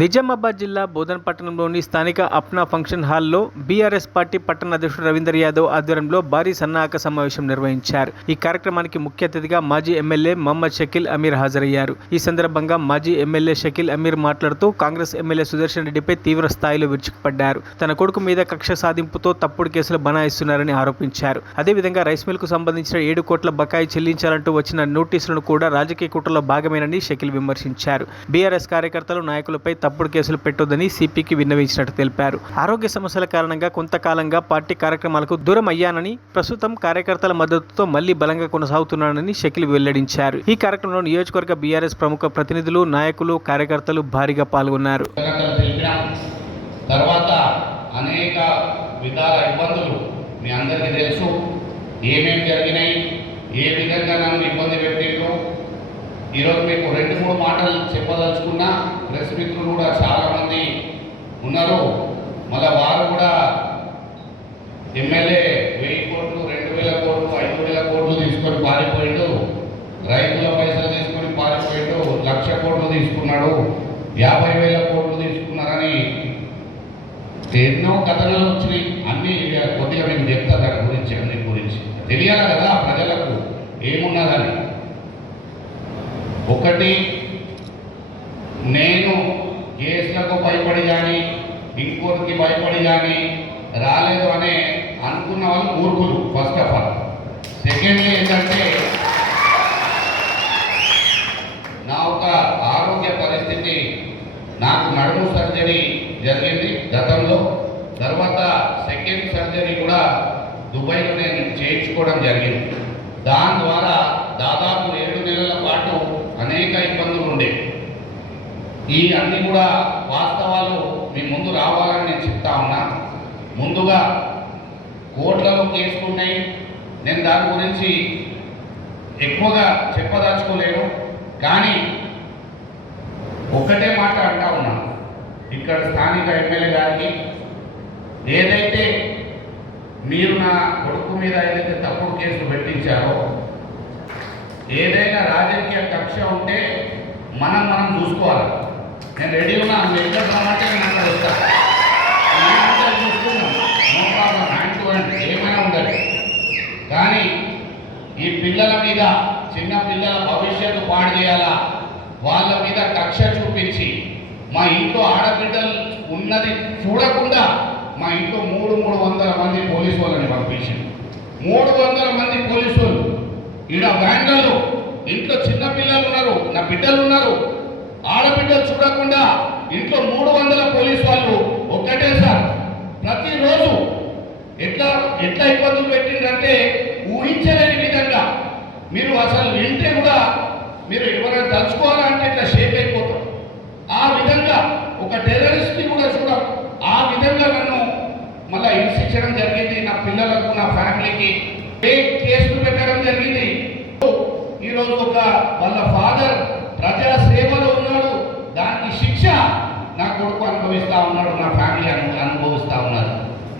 నిజామాబాద్ జిల్లా బోధన్ పట్టణంలోని స్థానిక అప్నా ఫంక్షన్ హాల్లో బీఆర్ఎస్ పార్టీ పట్టణ అధ్యక్షుడు రవీందర్ యాదవ్ ఆధ్వర్యంలో భారీ సన్నాహక సమావేశం నిర్వహించారు. ఈ కార్యక్రమానికి ముఖ్య అతిథిగా మాజీ ఎమ్మెల్యే మహమ్మద్ షకీల్ అమీర్ హాజరయ్యారు. ఈ సందర్భంగా మాజీ ఎమ్మెల్యే షకీల్ అమీర్ మాట్లాడుతూ కాంగ్రెస్ ఎమ్మెల్యే సుదర్శన్ రెడ్డిపై తీవ్ర స్థాయిలో విరుచుకుపడ్డారు. తన కొడుకు మీద కక్ష సాధింపుతో తప్పుడు కేసులు బనాయిస్తున్నారని ఆరోపించారు. అదేవిధంగా రైస్ మిల్కు సంబంధించిన 7 కోట్ల బకాయి చెల్లించాలంటూ వచ్చిన నోటీసులను కూడా రాజకీయ కుట్రలో భాగమేనని షకీల్ విమర్శించారు. బీఆర్ఎస్ కార్యకర్తలు నాయకులపై తప్పుడు కేసులు పెట్టొద్దని సిపికి విన్నవించినట్టు తెలిపారు. ఆరోగ్య సమస్యల కారణంగా కొంతకాలంగా పార్టీ కార్యక్రమాలకు దూరం అయ్యానని, ప్రస్తుతం కార్యకర్తల మద్దతుతో మళ్లీ బలంగా కొనసాగుతున్నానని షకీల్ వెల్లడించారు. ఈ కార్యక్రమంలో నియోజకవర్గ బీఆర్ఎస్ ప్రముఖ ప్రతినిధులు, నాయకులు, కార్యకర్తలు భారీగా పాల్గొన్నారు. తర్వాత అనేక విధాల ఇబ్బందులు మీ అందరికీ తెలుసు. ఏమేమి జరిగినాయి, ఏ విధంగా నన్ను ఇబ్బంది పెట్టిండ్రు. ఈరోజు మీకు 2-3 మాటలు చెప్పదలుచుకున్నా. ప్రెస్ మిత్రులు కూడా చాలామంది ఉన్నారు. మళ్ళీ వారు కూడా ఎమ్మెల్యే 1000 కోట్లు, 2000 కోట్లు, 5000 కోట్లు తీసుకొని పారిపోయిండు, రైతుల పైసలు తీసుకొని పారిపోయిండు, 1,00,000 కోట్లు తీసుకున్నాడు, 50,000 కోట్లు తీసుకున్నారని ఎన్నో కథనాలు వచ్చినాయి. అన్నీ కొద్దిగా మేము చెప్తా దాని గురించి, అన్ని గురించి తెలియాలి కదా ప్రజలకు ఏమున్నదని. ఒకటి, నేను కేసులకు భయపడి కానీ ఇంకోటికి భయపడి కానీ రాలేదు అనే అనుకున్న వాళ్ళు మూర్ఖులు ఫస్ట్ ఆఫ్ ఆల్. సెకండ్లీ ఏంటంటే నా ఒక ఆరోగ్య పరిస్థితి, నాకు నడుము సర్జరీ జరిగింది గతంలో. తర్వాత సెకండ్ సర్జరీ కూడా దుబాయ్లో నేను చేయించుకోవడం జరిగింది. దాని ద్వారా దాదాపు 7 నెలల పాటు అనేక ఇబ్బందులు ఉండేవి. ఈ అన్నీ కూడా వాస్తవాలు మీ ముందు రావాలని నేను చెప్తా ఉన్నా. ముందుగా కోట్లలో కేసులు ఉన్నాయి. నేను దాని గురించి ఎక్కువగా చెప్పదలుచుకోలేను. కానీ ఒకటే మాట అంటా ఉన్నాను ఇక్కడ స్థానిక ఎమ్మెల్యే గారికి, ఏదైతే మీరు నా కొడుకు మీద ఏదైతే తప్పుడు కేసులు పెట్టించారో, ఏదైనా రాజకీయ కక్ష ఉంటే మనం చూసుకోవాలి. నేను రెడీ ఉన్నా, మీరు ఎక్కడ రమ్మంటే నేను అక్కడ వస్తాను. చూసుకున్నాం, no problem, hand to hand ఏమైనా ఉండదు. కానీ ఈ పిల్లల మీద, చిన్న పిల్లల భవిష్యత్తు పాడు చేయాలా, వాళ్ళ మీద కక్ష చూపించి మా ఇంట్లో ఆడబిడ్డలు ఉన్నది చూడకుండా మా ఇంట్లో 300 మంది పోలీసు వాళ్ళని పంపించింది. 300 మంది పోలీసు వాళ్ళు ఈడ వ్యాన్లలో, ఇంట్లో చిన్న పిల్లలు ఉన్నారు, నా బిడ్డలు ఉన్నారు, ఆడబిడ్డలు చూడకుండా ఇంట్లో 300 పోలీసు వాళ్ళు ఒక్కటేసారి ప్రతిరోజు ఎట్లా ఇబ్బందులు పెట్టిందంటే ఊహించలేని విధంగా. మీరు అసలు వింటే కూడా మీరు ఎవరైనా తలుచుకోవాలంటే ఇట్లా షేక్ అయిపోతాం. ఆ విధంగా ఒక టెర్రరిస్ట్ని కూడా చూడం. ఆ విధంగా నన్ను మళ్ళీ హింసించడం జరిగింది. నా పిల్లలకు, నా ఫ్యామిలీకి కేసులు పెట్టడం జరిగింది. ఈరోజు ఒక వాళ్ళ ఫాదర్ ప్రజా సేవలో ఉన్నాడు, దానికి శిక్ష నా కొడుకు అనుభవిస్తూ ఉన్నాడు, నా ఫ్యామిలీ అనుభవిస్తూ ఉన్నారు.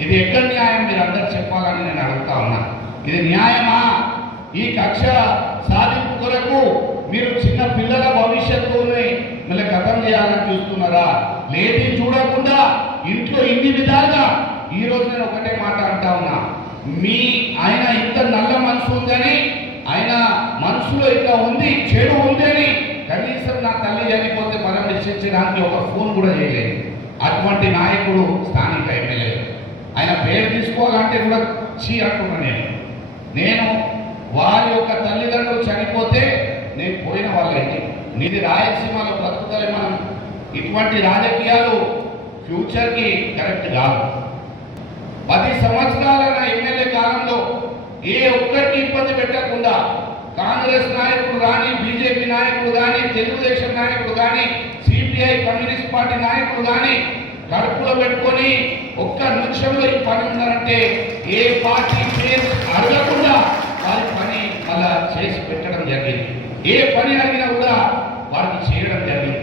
ఇది ఎక్కడ న్యాయం? మీరు అందరు చెప్పాలని నేను అడుగుతా ఉన్నా. ఇది న్యాయమా? ఈ కక్ష సాధింపు కొరకు మీరు చిన్న పిల్లల భవిష్యత్తుని మళ్ళీ కథం చేయాలని చూస్తున్నారా? లేది చూడకుండా ఇంట్లో ఇన్ని విధాలుగా. ఈరోజు నేను ఒకటే మాట అంటా ఉన్నా, ఆయన ఇంత నల్ల మనసు ఉందని, ఆయన మనసులో ఇట్లా ఉంది, చెడు ఉందని కనీసం నా తల్లి చనిపోతే మనం నిశ్చయించడానికి ఒక ఫోన్ కూడా చేయలేదు. అటువంటి నాయకుడు స్థానిక ఎమ్మెల్యే. ఆయన పేరు తీసుకోవాలంటే కూడా అంటున్నా. నేను వారి యొక్క తల్లిదండ్రులు చనిపోతే నేను పోయిన వాళ్ళకి నిధి రాయలసీమలో బ్రతుకుతలే. మనం ఇటువంటి రాజకీయాలు ఫ్యూచర్కి కరెక్ట్ కాదు. 10 సంవత్సరాల నా ఎమ్మెల్యే కాలంలో ఏ ఒక్కరికి ఇబ్బంది పెట్టకుండా కాంగ్రెస్ నాయకుడు కానీ, బీజేపీ నాయకుడు కానీ, తెలుగుదేశం నాయకుడు కానీ, సిపిఐ కమ్యూనిస్ట్ పార్టీ నాయకుడు కానీ కడుపులో పెట్టుకొని ఒక్క నిమిషంలో ఈ పని ఉందంటే ఏ పార్టీ పేరు అడగకుండా వారి పని అలా చేసి పెట్టడం జరిగింది. ఏ పని అడిగినా కూడా వారికి చేయడం జరిగింది.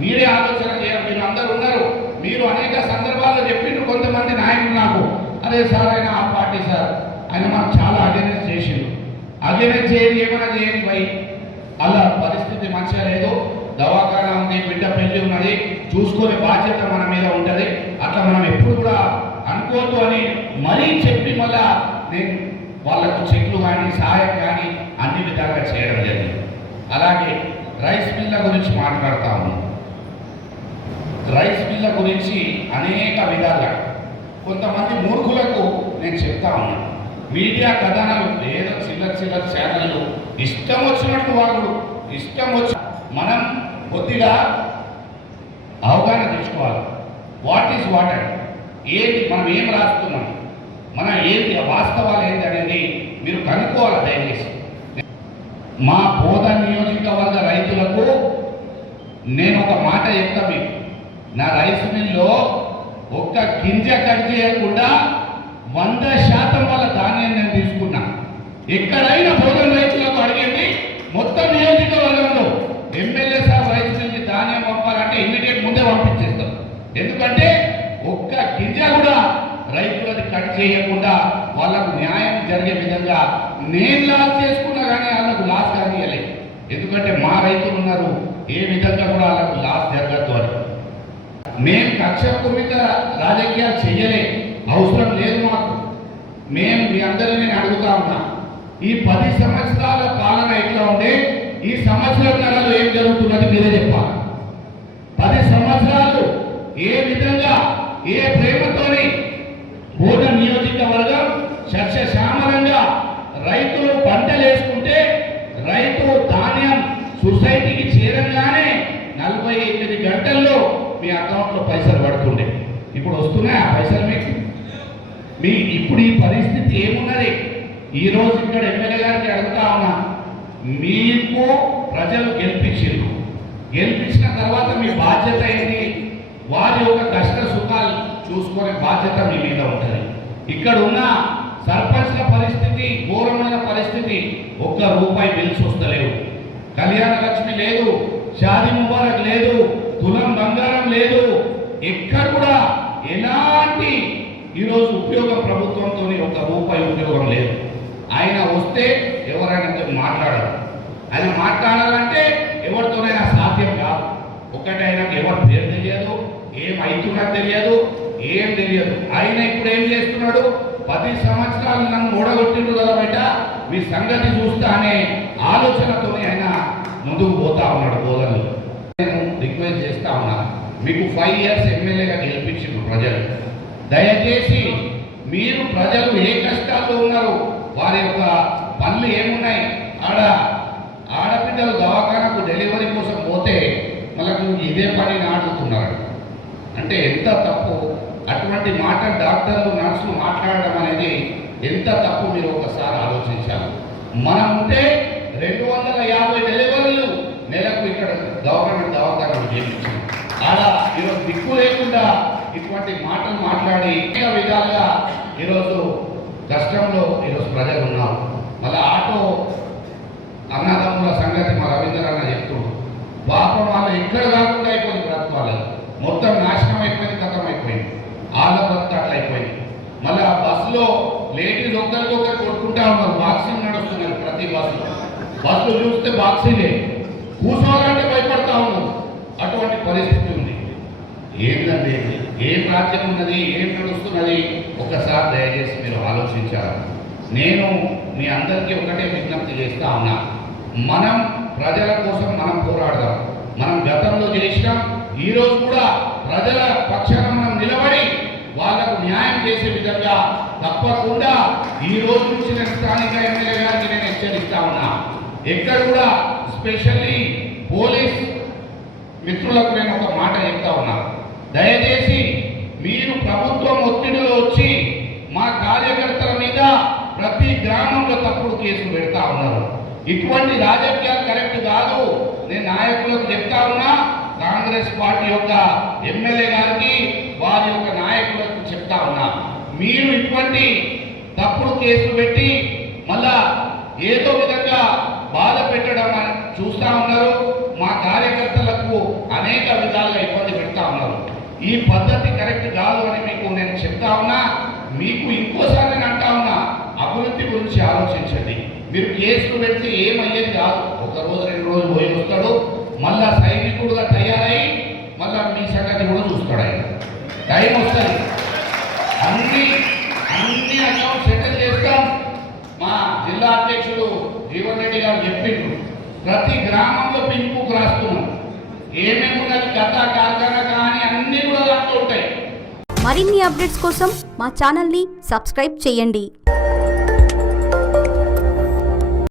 మీరే ఆలోచన చేయాలి. మీరు అందరూ ఉన్నారు, మీరు అనేక సందర్భాల్లో చెప్పిండ్రు కొంతమంది నాయకులు నాకు, అదే సార్ ఆయన ఆ పార్టీ సార్, ఆయన మాకు చాలా అగెనెస్ట్ చేసిండు. అగెనెస్ట్ చేయని ఏమైనా చేయని పోయి అలా పరిస్థితి మంచిగా లేదు. దవాఖానా ఉంది, బిడ్డ పెళ్లి ఉన్నది, చూసుకునే బాధ్యత మన మీద ఉంటుంది. అట్లా మనం ఎప్పుడు కూడా అనుకోవద్దు అని మరీ చెప్పి మళ్ళా నేను వాళ్ళకు చెట్లు కానీ సహాయం కానీ అన్ని విధాలుగా చేయడం జరిగింది. అలాగే రైస్ మిల్ల గురించి మాట్లాడుతూ ఉన్నాం. రైస్ మిల్ల గురించి అనేక విధాలుగా కొంతమంది మూర్ఖులకు నేను చెప్తా ఉన్నాను. మీడియా కథనాలు ఏదో చిల్లర ఛానళ్ళు ఇష్టం వచ్చినట్టు వాళ్ళు ఇష్టం వచ్చి మనం కొద్దిగా అవగాహన తెచ్చుకోవాలి. వాట్ ఈజ్ వాట్ అండ్ ఏది మనం ఏం రాస్తున్నాం, మన ఏంటి వాస్తవాలు ఏంటి అనేది మీరు కనుక్కోవాలి దయచేసి. మా బోధన్ నియోజకవర్గ రైతులకు నేను ఒక మాట చెప్తా మీకు. నా రైస్ మిల్లో ఒక్క గింజ కట్ చేయకుండా 100% వాళ్ళ ధాన్యం నేను తీసుకున్నా. ఎక్కడైనా బోధన్ రైతులకు అడిగింది మొత్తం నియోజకవర్గంలో ఎమ్మెల్యే సార్ రైస్ మిల్కి ధాన్యం పంపాలంటే ఇమీడియట్ ముందే పంపించేస్తాం. ఎందుకంటే ఒక్క గింజ కూడా రైతులది కట్ చేయకుండా వాళ్ళకు న్యాయం జరిగే విధంగా నేను లాస్ చేసుకున్నా కానీ వాళ్ళకు లాస్ కానియలే. ఎందుకంటే మా రైతులు ఉన్నారు, ఏ విధంగా కూడా వాళ్ళకు లాస్ జరగద్దు అని. మేము కక్షపూరిత రాజకీయాలు చెయ్యలే, అవసరం లేదు మాకు. మేము మీ అందరినీ నేను అడుగుతా ఉన్నా, ఈ 10 సంవత్సరాల పాలన ఎట్లా ఉండే, ఈ సంవత్సరాలు ఏం జరుగుతున్నది మీరే చెప్పాలి. 10 సంవత్సరాలు ఏ విధంగా ఏ ప్రేమతోని బోధన్ నియోజకవర్గం సస్యశ్యామలంగా రైతులు పంటలు వేసుకుంటే రైతు ధాన్యం సొసైటీకి చేరంగానే 48 గంటల్లో మీ అకౌంట్లో పైసలు పడుతుండే. ఇప్పుడు వస్తున్నాయి ఆ పైసలు మీకు. ఇప్పుడు ఈ పరిస్థితి ఏమున్నది? ఈరోజు ఇక్కడ ఎమ్మెల్యే గారికి అడుగుతా ఉన్నా, మీకు ప్రజలు గెలిపించిన తర్వాత మీ బాధ్యత ఏంటి? వారి యొక్క కష్ట సుఖాలు చూసుకునే బాధ్యత మీ మీద ఉంటుంది. ఇక్కడ ఉన్న సర్పంచ్ల పరిస్థితి ఘోరమైన పరిస్థితి. ₹1 బిల్స్ వస్తలేవు, కళ్యాణ లక్ష్మి లేదు, షాదీ ముబారక్ లేదు, తులం బంగారం లేదు, ఎక్కడ కూడా ఎలాంటి ఈరోజు ఉపయోగం ప్రభుత్వంతో ₹1 ఉపయోగం లేదు. ఆయన వస్తే ఎవరైనా మాట్లాడారు, ఆయన మాట్లాడాలంటే ఎవరితోనైనా సాధ్యం కాదు. ఒకటి ఆయనకు ఎవరి పేరు తెలియదు, ఏం అవుతున్నది తెలియదు, ఏం తెలియదు. ఆయన ఇప్పుడు ఏం చేస్తున్నాడు? 10 సంవత్సరాలు నన్ను ఓడగొట్టిండు కదా బయట, మీ సంగతి చూస్తా అనే ఆలోచనతో ఆయన ముందుకు పోతా ఉన్నాడు బోధనలో. నేను రిక్వెస్ట్ చేస్తా ఉన్నా, మీకు 5 ఇయర్స్ ఎమ్మెల్యేగా గెలిపించిండు ప్రజలు. దయచేసి మీరు ప్రజలు ఏ కష్టాల్లో ఉన్నారు, వారి యొక్క పనులు ఏమున్నాయి, ఆడపిల్లలు దవాఖానకు డెలివరీ కోసం పోతే మనకు ఇదే పని అడుగుతున్నారు అంటే ఎంత తప్పు. అటువంటి మాట డాక్టర్లు నర్సులు మాట్లాడడం అనేది ఎంత తప్పు మీరు ఒకసారి ఆలోచించాలి. మనం ఉంటే 250 డెలివరీలు నెలకు ఇక్కడ గవర్నమెంట్ దవాఖానలు చేయించాం. ఆడ ఈరోజు దిక్కు లేకుండా ఇటువంటి మాటలు మాట్లాడి అనేక విధాలుగా ఈరోజు కష్టంలో ఈరోజు ప్రజలు ఉన్నారు. మళ్ళీ ఆటో అన్నదమ్ముల సంగతి మా రవీంద్ర అన్న చెప్తుండ్రు. పాపం వాళ్ళు ఎక్కడ కాకుండా అయిపోయింది, బ్రతకాలి మొత్తం నాశనం అయిపోయింది, కథం అయిపోయింది, వాళ్ళ బ్రతక అట్లా అయిపోయింది. మళ్ళీ ఆ బస్సులో లేడీస్ ఒకరికొకరు కొట్టుకుంటా ఉన్నారు, బాక్సింగ్ నడుస్తున్నారు. ప్రతి బస్సులో చూస్తే బాక్సింగే, కూర్చోవాలంటే భయపడతా ఉన్నారు. అటువంటి పరిస్థితి ఉంది. ఏంటండి, ఏం రాజ్యం ఉన్నది, ఏం నడుస్తున్నది? ఒకసారి దయచేసి మీరు ఆలోచించాలి. నేను మీ అందరికీ ఒకటే విజ్ఞప్తి చేస్తా ఉన్నా, మనం ప్రజల కోసం మనం పోరాడదాం. మనం గతంలో చేసినాం, ఈరోజు కూడా ప్రజల పక్షాన మనం నిలబడి వాళ్ళకు న్యాయం చేసే విధంగా తప్పకుండా ఈ రోజు నుంచి నేను స్థానిక ఎమ్మెల్యే గారికి నేను హెచ్చరిస్తా ఉన్నా. ఎక్కడ కూడా స్పెషల్లీ పోలీస్ మిత్రులకు నేను ఒక మాట చెప్తా ఉన్నా, దయచేసి మీరు ప్రభుత్వం ఒత్తిడిలో వచ్చి మా కార్యకర్తల మీద ప్రతి గ్రామంలో తప్పుడు కేసులు పెడతా ఉన్నారు. ఇటువంటి రాజకీయాలు కరెక్ట్ కాదు. నేను నాయకులకు చెప్తా ఉన్నా, కాంగ్రెస్ పార్టీ యొక్క ఎమ్మెల్యే గారికి వారి యొక్క నాయకులకు చెప్తా ఉన్నా, మీరు ఇటువంటి తప్పుడు కేసులు పెట్టి మళ్ళా ఏదో విధంగా బాధ పెట్టడం చూస్తూ ఉన్నారు. మా కార్యకర్తలకు అనేక విధాలుగా ఇబ్బంది పెడతా ఉన్నారు. ఈ పద్ధతి కరెక్ట్ కాదు అని మీకు నేను చెప్తా ఉన్నా. మీకు ఇంకోసారి నేను అంటా ఉన్నా, అభివృద్ధి గురించి ఆలోచించండి. మీరు కేసులు పెడితే ఏమయ్యేది కాదు. 1 రోజు 2 రోజులు పోయి వస్తాడు, మళ్ళా సైనికులు జీవన్ రెడ్డి గారు చెప్పిండ్రు, ప్రతి గ్రామంలో పింక్ బుక్ రాస్తున్నాం. ఏమేమి ఉన్నది కథ కార్ఖానా కానీ అన్నీ కూడా దాంట్లో ఉంటాయి. మరిన్ని అప్డేట్స్ కోసం మా ఛానల్ని సబ్స్క్రైబ్ చేయండి.